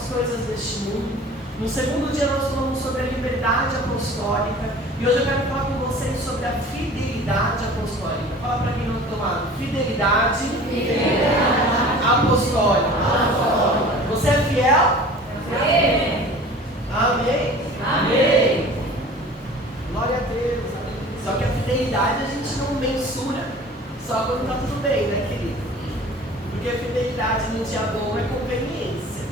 as coisas deste mundo. No segundo dia nós falamos sobre a liberdade apostólica. E hoje eu quero falar com vocês sobre a fidelidade apostólica. Fala para quem não está tomado. Fidelidade apostólica. Você é fiel? Amém. Amém? Amém. Glória a Deus. Só que a fidelidade a gente não mensura só quando está tudo bem, né, querido? Porque a fidelidade no dia bom é conveniência.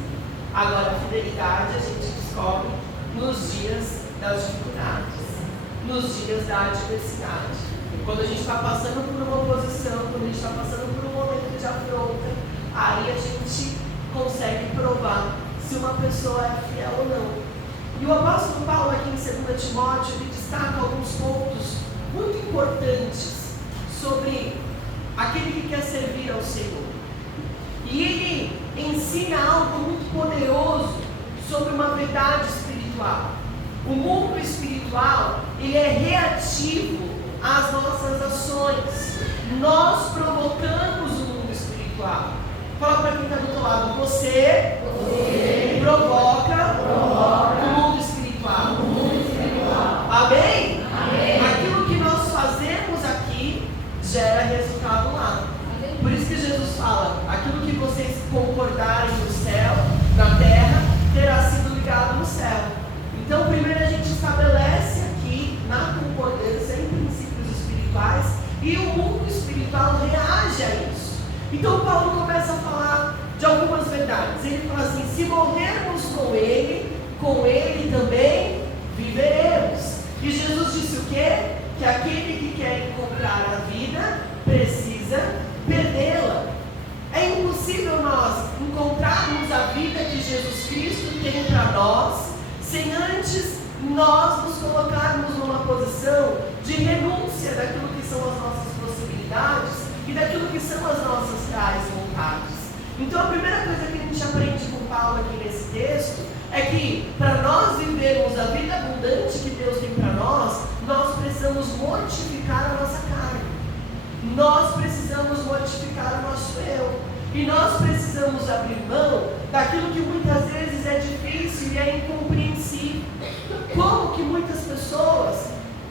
Agora, a fidelidade a gente descobre nos dias das dificuldades, nos dias da adversidade. Quando a gente está passando por uma oposição, quando a gente está passando por um momento de afronta, aí a gente consegue provar se uma pessoa é fiel ou não. E o apóstolo Paulo aqui em 2 Timóteo, ele destaca alguns pontos muito importantes sobre aquele que quer servir ao Senhor. E ele ensina algo muito poderoso sobre uma verdade espiritual. O mundo espiritual, ele é reativo às nossas ações. Nós provocamos o mundo espiritual. Fala para quem está do outro lado, você provoca o mundo espiritual. Amém? Amém. Aquilo que nós fazemos aqui gera resultado lá. Por isso que Jesus fala, aquilo que vocês concordarem no céu, na terra, terá sido ligado no céu. Então, primeiro a gente estabelece aqui, na concordância, em princípios espirituais, e o mundo espiritual reage a isso. Então, Paulo começa a falar de algumas verdades. Ele fala assim, se morrermos com ele também viveremos. E Jesus disse o quê? Que aquele que quer encontrar a vida, precisa perdê-la. É impossível nós encontrarmos a vida que Jesus Cristo tem para nós, sem antes nós nos colocarmos numa posição de renúncia daquilo que são as nossas possibilidades e daquilo que são as nossas tais vontades. Então a primeira coisa que a gente aprende com Paulo aqui nesse texto é que para nós vivermos a vida abundante que Deus tem para nós precisamos mortificar a nossa carne. Nós precisamos mortificar o nosso eu. E nós precisamos abrir mão daquilo que muitas vezes é difícil e é incompreensível. Como que muitas pessoas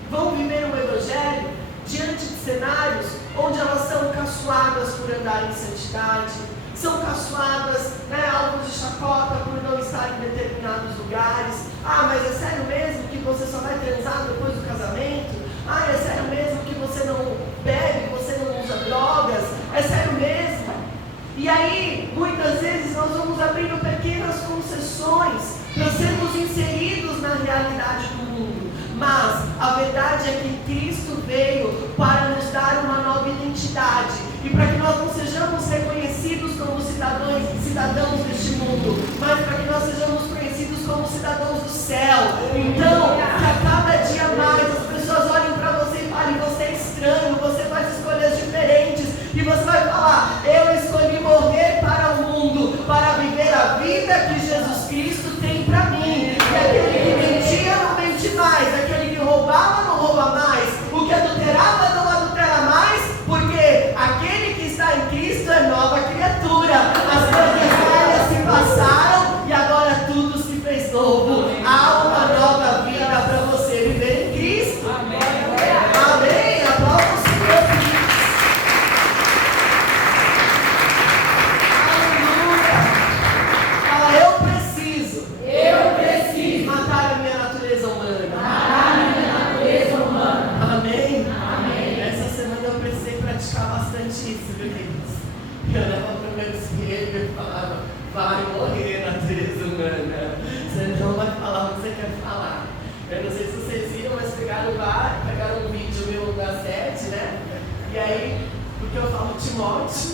vão viver um evangelho diante de cenários onde elas são caçoadas por andar em santidade, são caçoadas, alvos de chacota por não estar em determinados lugares. Ah, mas é sério mesmo que você só vai transar depois do casamento? Ah, é sério mesmo que você não bebe, você não usa drogas? É sério mesmo? E aí, muitas vezes nós vamos abrindo pequenas concessões para sermos inseridos na realidade do mundo. Mas a verdade é que Cristo veio para nos dar uma nova identidade e para que nós não sejamos reconhecidos como cidadãos deste mundo, mas para que nós sejamos conhecidos como cidadãos do céu. Então, que a cada dia mais as pessoas olhem para você e falem, você é estranho, você faz escolhas diferentes, e você vai falar, eu escolhi morrer para o mundo, para viver a vida que Jesus Cristo tem para mim. E aquele que mentia não mente mais, aquele que roubava não rouba mais, o que adulterava não adultera mais, porque aquele que está em Cristo é nova criatura. As coisas velhas se passaram e agora tudo se fez novo. Há uma nova vida para você viver em Cristo. Amém. Amém. Aplauda o Senhor. Aleluia. Fala, eu preciso matar a minha natureza humana. Amém. Essa semana eu precisei praticar bastante isso, viu, queridos? Eu olhava para o meu espelho e falava, vai morrer natureza humana. Você não vai falar o que você quer falar. Eu não sei se vocês viram, mas pegaram um vídeo meu da 7, né? E aí, porque eu falo Timóteo.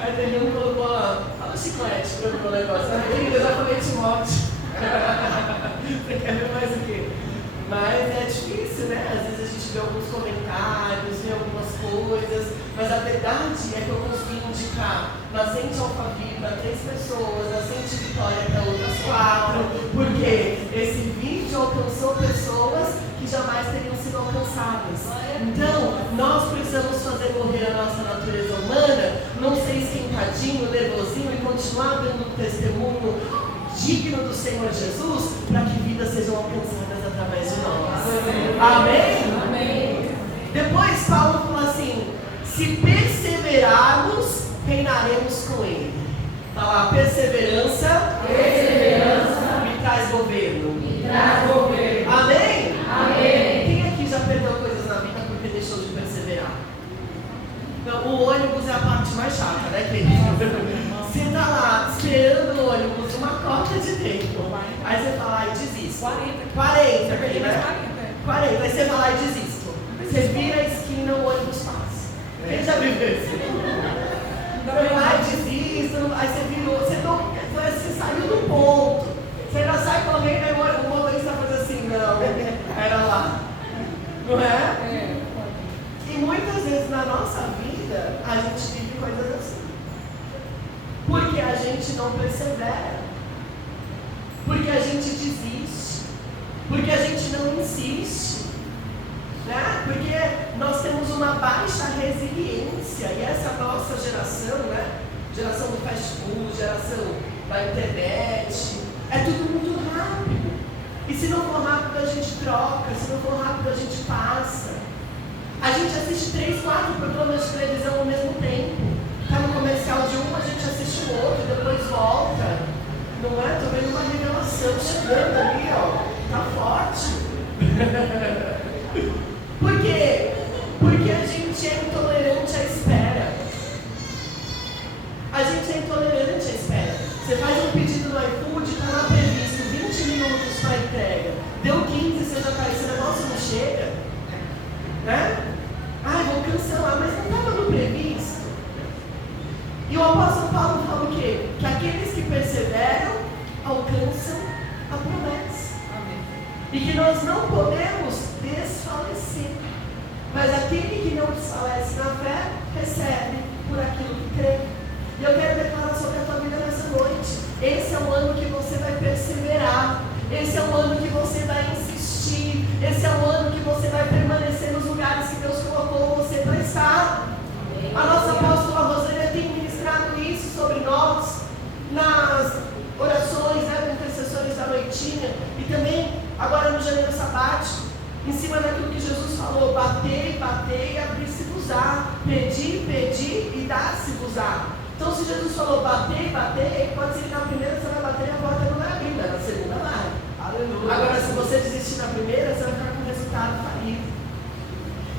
Aí teve um que colocou, fala chiclete para o meu negócio. Eu já falei Timóteo. Você quer ver mais o quê? Mas é difícil, né? Às vezes a gente vê alguns comentários, vê algumas coisas, mas a verdade é que eu consegui indicar Nascente Alphaville para 3 pessoas, Nascente Vitória para outras 4, porque esse vídeo alcançou pessoas que jamais teriam sido alcançadas. Então, nós precisamos fazer morrer a nossa natureza humana, não ser esquentadinho, nervosinho e continuar continuar dando testemunho digno do Senhor Jesus, para que vidas sejam alcançadas através de nós. Amém? Amém. Depois Paulo fala assim: se perseverarmos, reinaremos com Ele. Está lá, perseverança, me traz governo. Amém? Amém. Quem aqui já perdeu coisas na vida porque deixou de perseverar? Então, o ônibus é a parte mais chata, né, querido? Você está lá esperando o ônibus uma cota de tempo. Aí você fala, ai, desisto. 40 aqui, né? 40. Aí você vai lá e desisto. Você vira a esquina, o ônibus passa. Quem já viveu isso? Você vai, desisto. Aí você virou, você saiu do ponto. Você já sai correndo, aí o motorista faz assim, não, era lá. Não é? E muitas vezes na nossa vida, a gente vive coisas assim. Porque a gente não persevera. Porque a gente desiste. Porque a gente não insiste. Né? Porque nós temos uma baixa resiliência. E essa nossa geração, né? Geração do fast food, geração da internet, é tudo muito rápido. E se não for rápido, a gente troca. Se não for rápido, a gente passa. A gente assiste 3, 4 programas de televisão ao mesmo tempo. Está no comercial de um, a gente assiste o outro, depois volta. Não é? Estou vendo uma revelação chegando ali, ó. Tá forte. Por quê? Porque a gente é intolerante à espera. A gente é intolerante à espera. Você faz um pedido no iFood, está lá previsto 20 minutos para entrega. Deu 15, você já está, esse negócio não chega. Né? Ai, vou cancelar, mas não estava no previsto. E o apóstolo Paulo fala o quê? Que aqueles que perseveram alcançam a promessa. Amém. E que nós não podemos desfalecer. Mas aquele que não desfalece na fé, recebe por aquilo que crê. E eu quero declarar sobre a tua vida nessa noite. Esse é o ano que você vai perseverar. Esse é o ano que você vai insistir. Esse é o ano que você vai permanecer nos lugares que Deus colocou você para estar. A nossa apóstola Rosânia tem ministrado isso sobre nós nas orações, né, intercessores da noitinha, e também agora no janeiro sabático, em cima daquilo que Jesus falou: batei, batei e abrir-se-vos-á, pedi, pedi e dar-se-vos-á. Então, se Jesus falou batei, batei, pode ser que na primeira você vai bater e a porta não vai abrir, mas na segunda vai. Aleluia. Agora, se você desistir na primeira, você vai ficar com o resultado falido.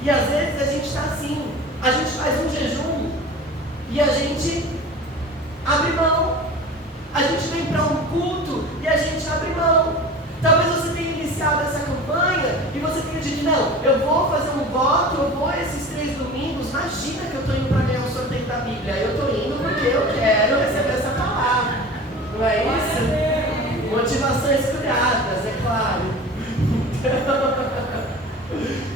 E às vezes a gente está assim, a gente faz um jejum e a gente abre mão. A gente vem para um culto e a gente abre mão. Talvez você tenha iniciado essa campanha e você tenha dito: não, eu vou fazer um voto, eu vou esses 3 domingos. Imagina que eu estou indo para ganhar um sorteio da Bíblia. Eu estou indo porque eu quero receber essa palavra. Não é isso? Motivações curadas, é claro.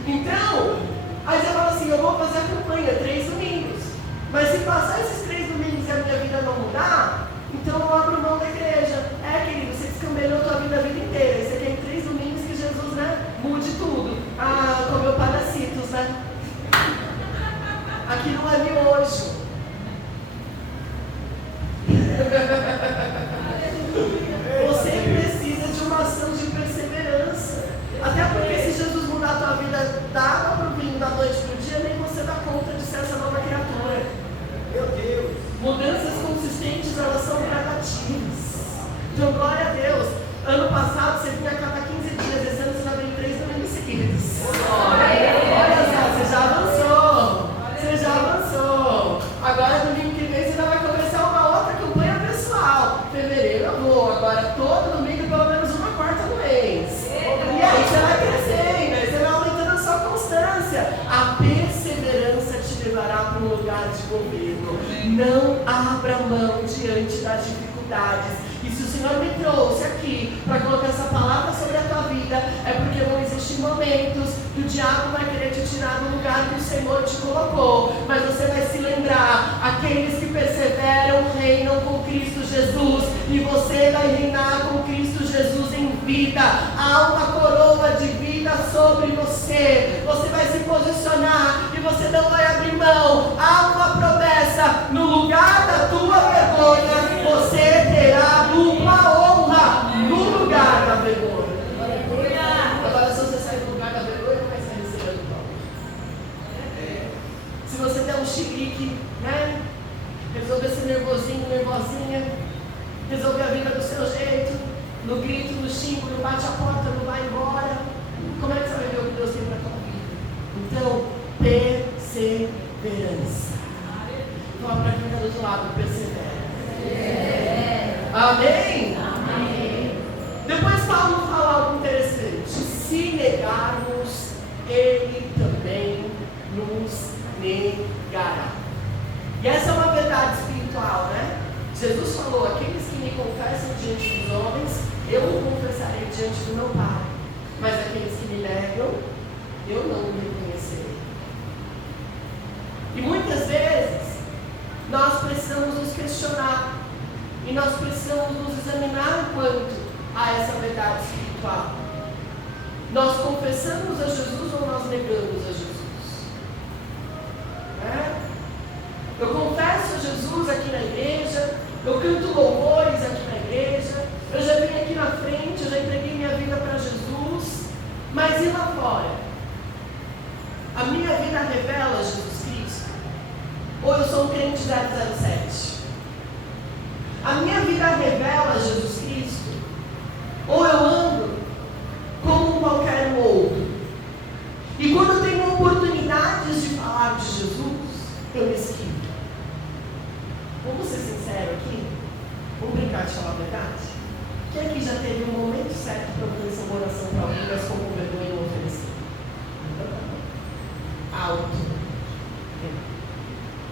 Então, aí você fala assim: eu vou fazer a campanha 3 domingos. Mas se passar esses 3 domingos e a minha vida não mudar, então eu abro mão da igreja. É, querido, você descambelhou a tua vida a vida inteira. E você quer em 3 domingos que Jesus, né, mude tudo. Ah, comeu padacitos, né? Aqui não é miojo. Você precisa de uma ação de perseverança. Até porque se Jesus mudar a tua vida da água para o vinho, da noite para o dia, nem você dá conta de ser essa nova criatura. Meu Deus. Mudanças consistentes, elas são gradativas. Então, glória a Deus. Ano passado você vinha a cada 15 dias, esse ano você vai vir 3 domingos seguidos. Olha só, você já avançou. Você já avançou. Agora, domingo que vem, você já vai começar uma outra campanha pessoal. Fevereiro eu vou. Agora, todo domingo, pelo menos uma quarta no mês. E aí você vai crescendo, aí você vai aumentando a sua constância. A perseverança te levará para um lugar de governo. Não abra mão diante das dificuldades. E se o Senhor me trouxe aqui para colocar essa palavra sobre a tua vida, é porque vão existir momentos que o diabo vai querer te tirar do lugar que o Senhor te colocou. Mas você vai se lembrar: aqueles que perseveram reinam com Cristo Jesus. E você vai reinar com Cristo Jesus em vida. Há uma coroa de vida sobre você. Você vai se posicionar e você não vai abrir mão. Há uma promessa: no lugar da tua vergonha, você Amém? Amém. Depois Paulo fala algo interessante. Se negarmos, Ele também nos negará. E essa é uma verdade espiritual, né? Jesus falou: aqueles que me confessam diante dos homens, eu o confessarei diante do meu Pai. Mas aqueles que me negam, eu não o reconhecerei. E muitas vezes, nós precisamos nos questionar. E nós precisamos nos examinar quanto a essa verdade espiritual. Nós confessamos a Jesus ou nós negamos a Jesus? Eu confesso a Jesus aqui na igreja, eu canto louvores aqui na igreja, eu já vim aqui na frente, eu já entreguei minha vida para Jesus, mas e lá fora? A minha vida revela Jesus Cristo? Ou eu sou um crente 007? A minha vida revela Jesus Cristo? Ou eu ando como qualquer outro? E quando eu tenho oportunidades de falar de Jesus, eu me esquivo. Vamos ser sinceros aqui? Vamos brincar de falar a verdade? Quem aqui já teve um momento certo para oferecer uma oração para alguém, mas ficou com vergonha e não ofereceu? Alto.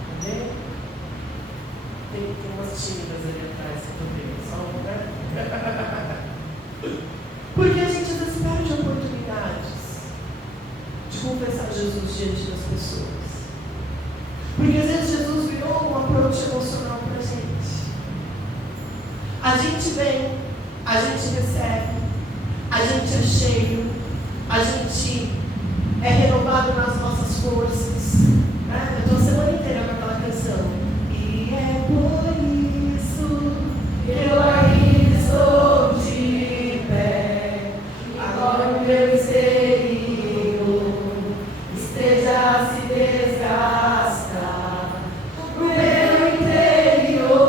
Tá vendo? Tem umas tímidas ali atrás que eu tenho, só né? Porque a gente às vezes perde oportunidades de confessar Jesus diante das pessoas. Porque às vezes Jesus virou um approach emocional para a gente. A gente vem, a gente recebe, a gente é cheio, a gente é renovado nas nossas forças. Né? Eu estou a semana inteira com aquela canção. E é por isso que eu ainda estou de pé. Agora o meu estéril esteja a se desgastar. O meu interior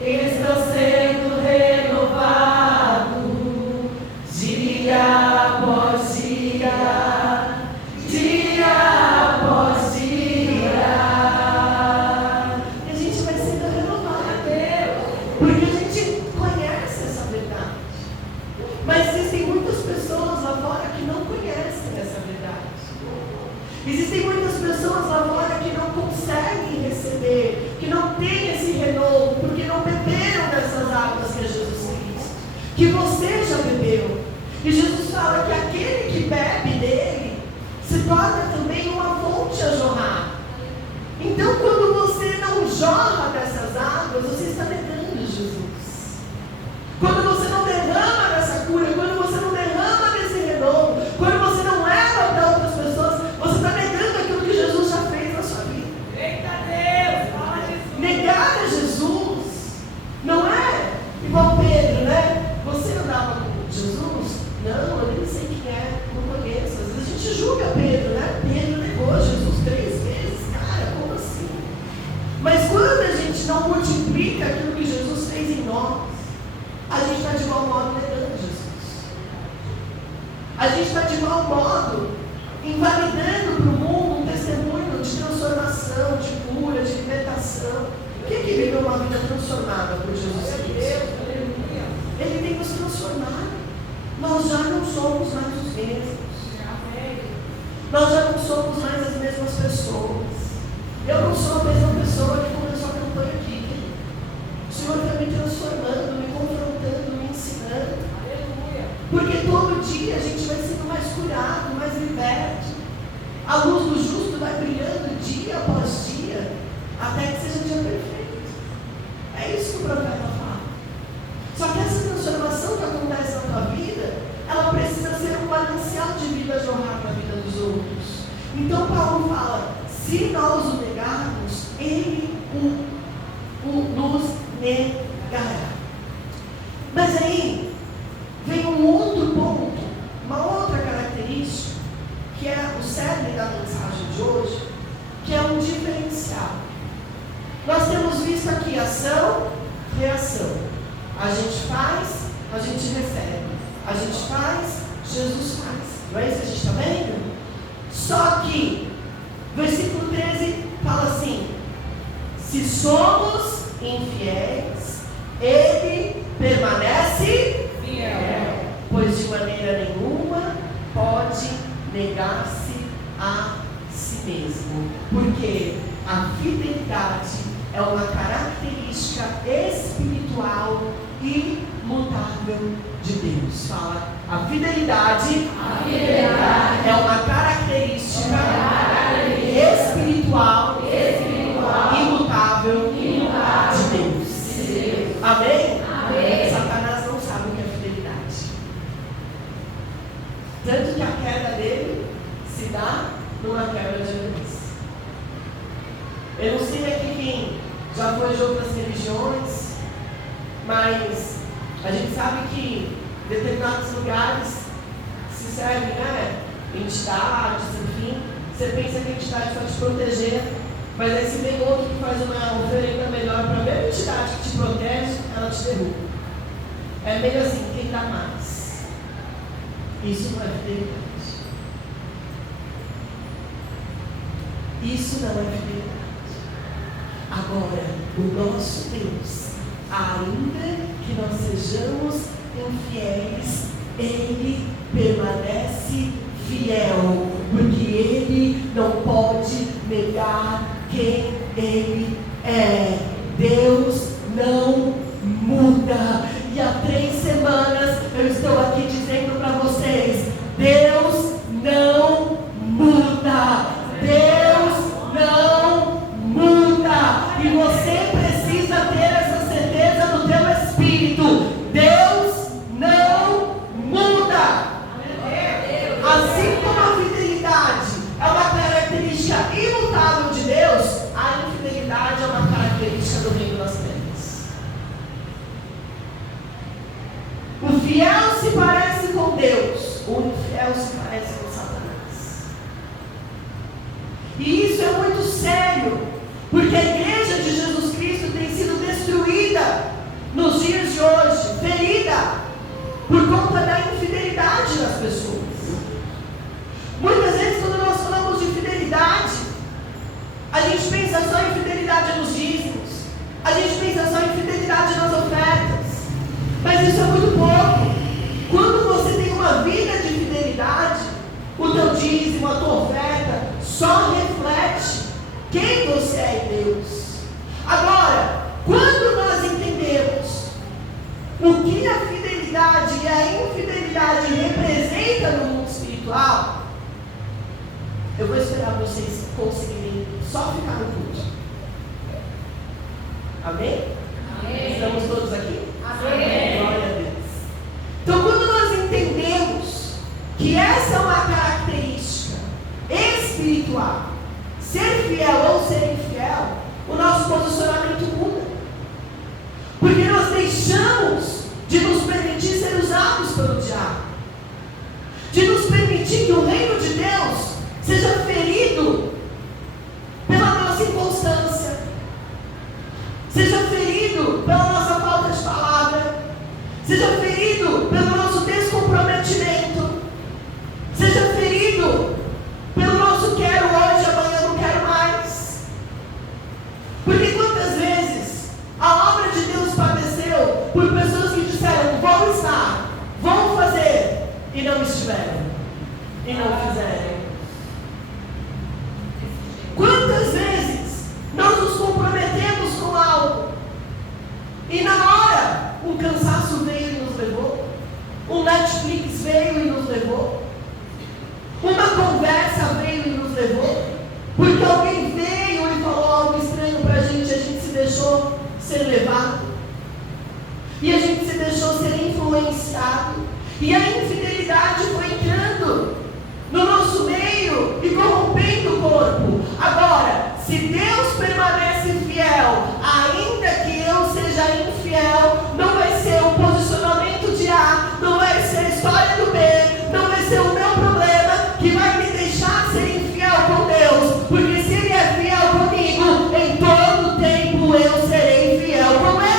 está sendo renovado dia após dia, dia após dia. E a gente vai sendo renovado, porque a gente conhece essa verdade. Mas existem muitas pessoas lá fora que não conhecem essa verdade. Existem muitas pessoas lá fora que não conseguem receber, que não têm esse renovo, porque não beberam dessas águas que é Jesus Cristo, que você já bebeu. E Jesus fala que aquele que bebe dele se torna também uma fonte a jorrar. Então, quando você não jorra dessas águas, você está negando Jesus. Quando você não derrama dessa cura, quando você não derrama desse renovo, quando você não leva para outras pessoas, você está negando aquilo que Jesus já fez na sua vida. Eita Deus, fala Jesus. Negar a Jesus não é igual Pedro, né? Você andava com Jesus? Não, eu nem sei quem é, não conheço. Às vezes a gente julga Pedro, né? Pedro negou Jesus 3 vezes, cara, como assim? Mas quando a gente não multiplica aquilo que Jesus fez em nós, a gente está de igual modo negando Jesus. A gente está de igual modo invalidando para o mundo um testemunho de transformação, de cura, de libertação. Quem que viveu uma vida transformada por Jesus Cristo? Ele tem nos transformado. Nós já não somos mais os mesmos. Nós já não somos mais as mesmas pessoas. Eu não sou a mesma pessoa que começou a campanha aqui. O Senhor está me transformando, me confrontando, me ensinando. Porque todo dia a gente vai sendo mais curado, mais liberto. A luz do justo vai brilhando dia após dia, até que seja dia perfeito. É isso que o profeta fala. Só que essa transformação que acontece na tua vida, ela precisa ser um manancial de vida jorrar na vida dos outros. Então Paulo fala, se nós o negarmos, ele nos negará. Mas aí vem um outro ponto, uma outra característica, que é o cerne da mensagem de hoje, que é um diferencial. Nós temos visto aqui ação, reação. A gente faz, a gente recebe. A gente faz, Jesus faz. Não é isso que a gente está vendo? Só que, versículo 13 fala assim: se somos infiéis, Ele negar-se a si mesmo. Porque a fidelidade é uma característica espiritual imutável de Deus. Fala, a fidelidade é uma característica espiritual imutável de Deus. Amém? Satanás não sabe o que é fidelidade. Tanto que a queda dele se dá numa quebra de aliança. Eu não sei aqui quem já foi de outras religiões, mas a gente sabe que em determinados lugares se serve, né, entidades, enfim. Você pensa que a entidade vai te proteger, mas aí se vem outro que faz uma oferenda melhor para a mesma entidade que te protege, ela te derruba. É meio assim, quem dá mais? Isso não é fidelidade. Isso não é fidelidade. Agora, o nosso Deus, ainda que nós sejamos infiéis, Ele permanece fiel, porque Ele não pode negar quem Ele é. Deus não muda. E há 3 semanas eu estou aqui dizendo para vocês: Deus não muda. Deus não muda. E você precisa ter essa certeza no teu espírito. Deus não muda. Assim como a fidelidade é uma característica imutável de Deus, a infidelidade é uma característica do reino das trevas. O fiel se parece com Deus, o infiel se parece com Satanás. E isso é muito sério, porque a igreja de Jesus Cristo tem sido destruída nos dias de hoje, ferida por conta da infidelidade das pessoas. Muitas vezes, quando nós falamos de fidelidade, a gente pensa só em fidelidade nos dízimos, a gente pensa só em fidelidade nas ofertas, mas isso é muito pouco. Quando você tem uma vida de fidelidade, o teu dízimo, a tua oferta, só reflete quem você é em Deus. Agora, quando nós entendemos o que a fidelidade e a infidelidade representa no mundo espiritual, eu vou esperar vocês conseguirem só ficar no culto. Amém? Amém. Estamos todos aqui? Amém. Glória a Deus. Então, quando nós entendemos que essa é uma característica espiritual, ser fiel ou ser infiel, o nosso posicionamento muda. Porque nós deixamos de nos permitir ser usados pelo diabo, de nos permitir que o reino de Deus seja ferido pela nossa inconstância, seja ferido pela nossa falta de palavra, seja ferido pelo nosso descomprometimento, seja ferido pelo nosso quero hoje, amanhã não quero mais. Porque quantas vezes a obra de Deus padeceu por pessoas que disseram: vão estar, vão fazer, e não estiveram, e não fizeram. Quantas vezes nós nos comprometemos com algo e na hora um cansaço veio e nos levou, um Netflix veio e nos levou, uma conversa veio e nos levou, porque alguém veio e falou algo estranho para a gente se deixou ser levado, e a gente se deixou ser influenciado, e a infidelidade foi entrando no nosso meio e corrompendo o corpo. Agora, se Deus permanece fiel, ainda que eu seja infiel, não vai ser o posicionamento de A, não vai ser a história do B, não vai ser o meu problema que vai me deixar ser infiel com Deus, porque se Ele é fiel comigo, em todo tempo eu serei fiel com Ele.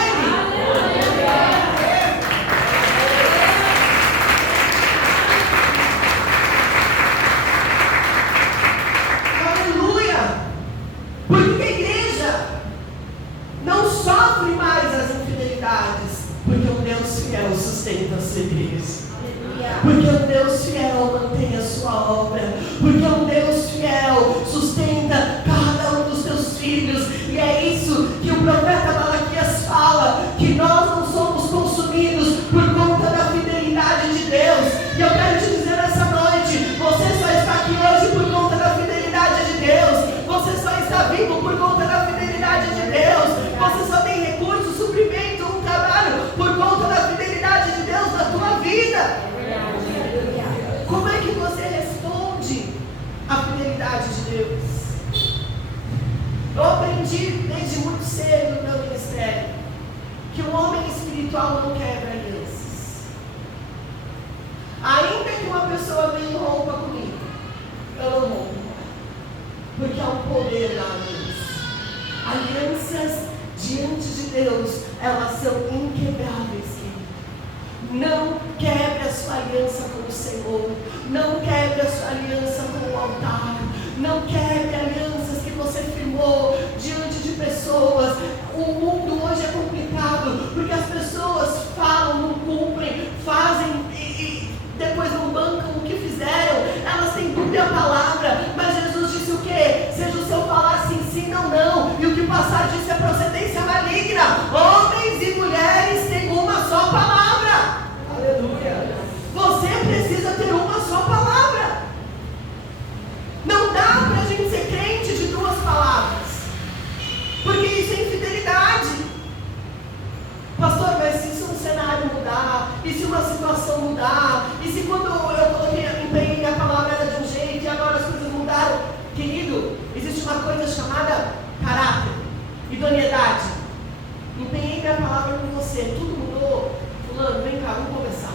conselho do meu ministério, que um homem espiritual não quebra alianças. Ainda que uma pessoa venha e rompa comigo, eu não rompo, porque há um poder na aliança. Alianças diante de Deus, elas são inquebráveis, querido. Não quebre a sua aliança com o Senhor, não quebre a sua aliança com o altar, não quebre alianças que você firmou diante de pessoas. O mundo hoje é complicado, porque as pessoas falam, não cumprem, fazem e depois não bancam o que fizeram. Elas têm dúvida a palavra, mas Jesus disse o quê? Seja o seu falar sim, sim, não, não, e o que passar disso é procedência maligna. Homens e mulheres têm uma só palavra. Aleluia. Você precisa ter uma só palavra. Não dá para a gente ser crente de duas palavras, porque isso é infidelidade. Pastor, mas se um cenário mudar, e se uma situação mudar, e se quando eu coloquei empenho minha palavra era de um jeito e agora as coisas mudaram? Querido, existe uma coisa chamada caráter, idoneidade. Empenhei minha palavra com você, tudo mudou. Fulano, vem cá, vamos conversar.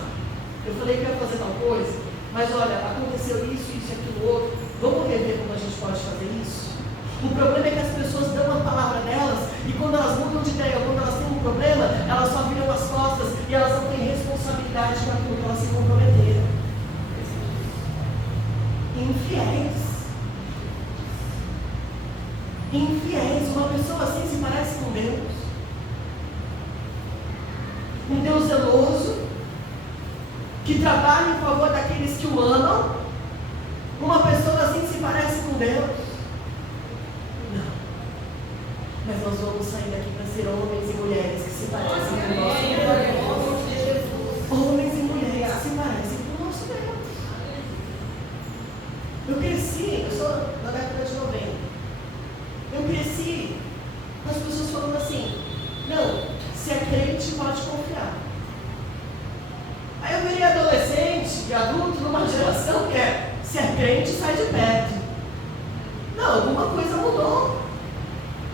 Eu falei que ia fazer tal coisa, mas olha, aconteceu isso, isso e aquilo outro. Vamos rever como a gente pode fazer isso? O problema é que as pessoas dão a palavra delas e quando elas mudam de ideia, ou quando elas têm um problema, elas só viram as costas e elas não têm responsabilidade com aquilo que elas se comprometeram. Infiéis. Infiéis. Uma pessoa assim se parece com Deus. Um Deus zeloso, que trabalha em favor daqueles que o amam. Uma pessoa assim se parece com Deus. Não. Mas nós vamos sair daqui para ser homens e mulheres que se parecem com o nosso Deus. Homens e mulheres que se parecem com o nosso Deus. Eu cresci, eu sou da década de 90. Eu cresci com as pessoas falando assim: não, se é crente pode confiar. Aí eu virei adolescente e adulto numa geração que é: se é crente, sai de perto. Não, alguma coisa mudou.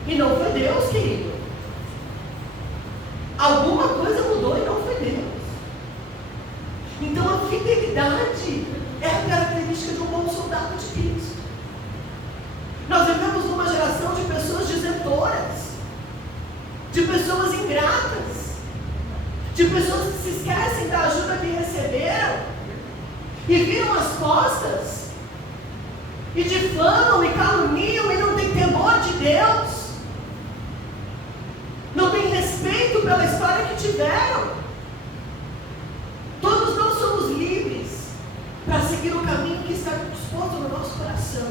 E não foi Deus, querido. Alguma coisa mudou e não foi Deus. Então a fidelidade é a característica de um bom soldado de Cristo. Nós vivemos numa geração de pessoas desertoras, de pessoas ingratas, de pessoas que se esquecem da ajuda que receberam e viram as costas e difamam e caluniam e não tem temor de Deus, não tem respeito pela história que tiveram. Todos nós somos livres para seguir o caminho que está disposto no nosso coração,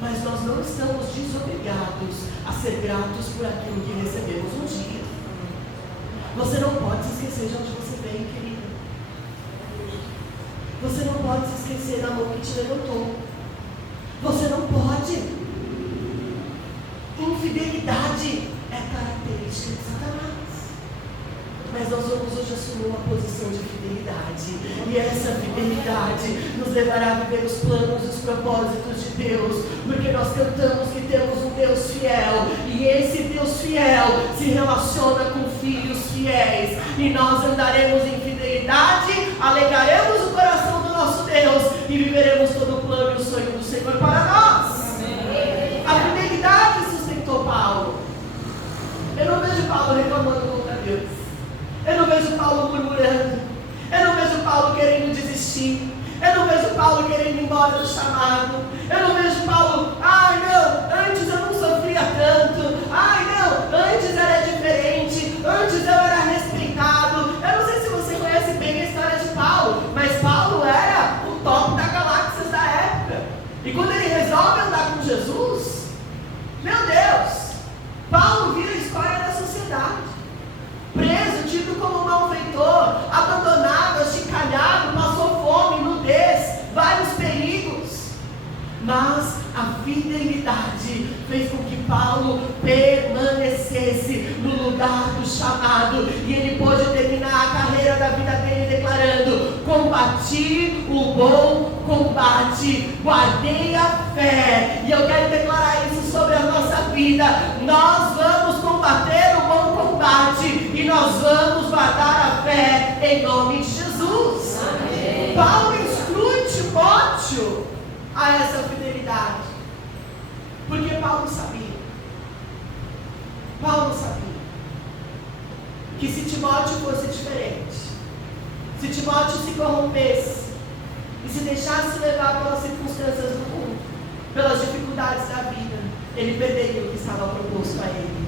mas nós não estamos desobrigados a ser gratos por aquilo que recebemos um dia. Você não pode se esquecer de onde você veio, querido. Você não pode se esquecer da mão que te levantou. Você não pode. Infidelidade é característica de Satanás. Mas nós vamos hoje assumir uma posição de fidelidade. E essa fidelidade nos levará a viver os planos e os propósitos de Deus. Porque nós cantamos que temos um Deus fiel. E esse Deus fiel se relaciona com filhos fiéis. E nós andaremos em fidelidade, alegraremos o coração do nosso Deus e viveremos todo o plano e o sonho do Senhor para nós. Amém. A fidelidade sustentou Paulo. Eu não vejo Paulo reclamando contra Deus. Eu não vejo Paulo murmurando. Eu não vejo Paulo querendo desistir. Eu não vejo Paulo querendo ir embora do chamado. Eu não vejo Paulo: ai não, antes eu não sofria tanto. Ai não, antes era diferente. Antes eu era respeitado. Eu não sei se você conhece bem a história de Paulo, mas Paulo era o top da galáxia da época. E quando ele resolve andar com Jesus, meu Deus, Paulo vira a história da sociedade. Preso, tido como malfeitor, abandonado, achicalhado, passou fome, nudez, vários perigos. Mas a fidelidade fez com que Paulo permanecesse no lugar do chamado. E ele pôde terminar a carreira da vida dele declarando: combati o bom combate, guardei a fé. E eu quero declarar isso sobre a nossa vida. Nós vamos combater combater o bom combate e nós vamos guardar a fé em nome de Jesus. Amém. Paulo instrui Timóteo a essa fidelidade, porque Paulo sabia que se Timóteo fosse diferente, se Timóteo se corrompesse e se deixasse levar pelas circunstâncias do mundo, pelas dificuldades da vida, ele perderia o que estava proposto a ele.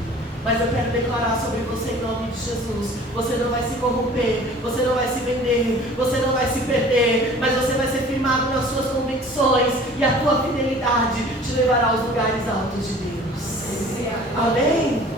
Mas eu quero declarar sobre você em nome de Jesus: você não vai se corromper, você não vai se vender, você não vai se perder, mas você vai ser firmado nas suas convicções, e a tua fidelidade te levará aos lugares altos de Deus. Amém?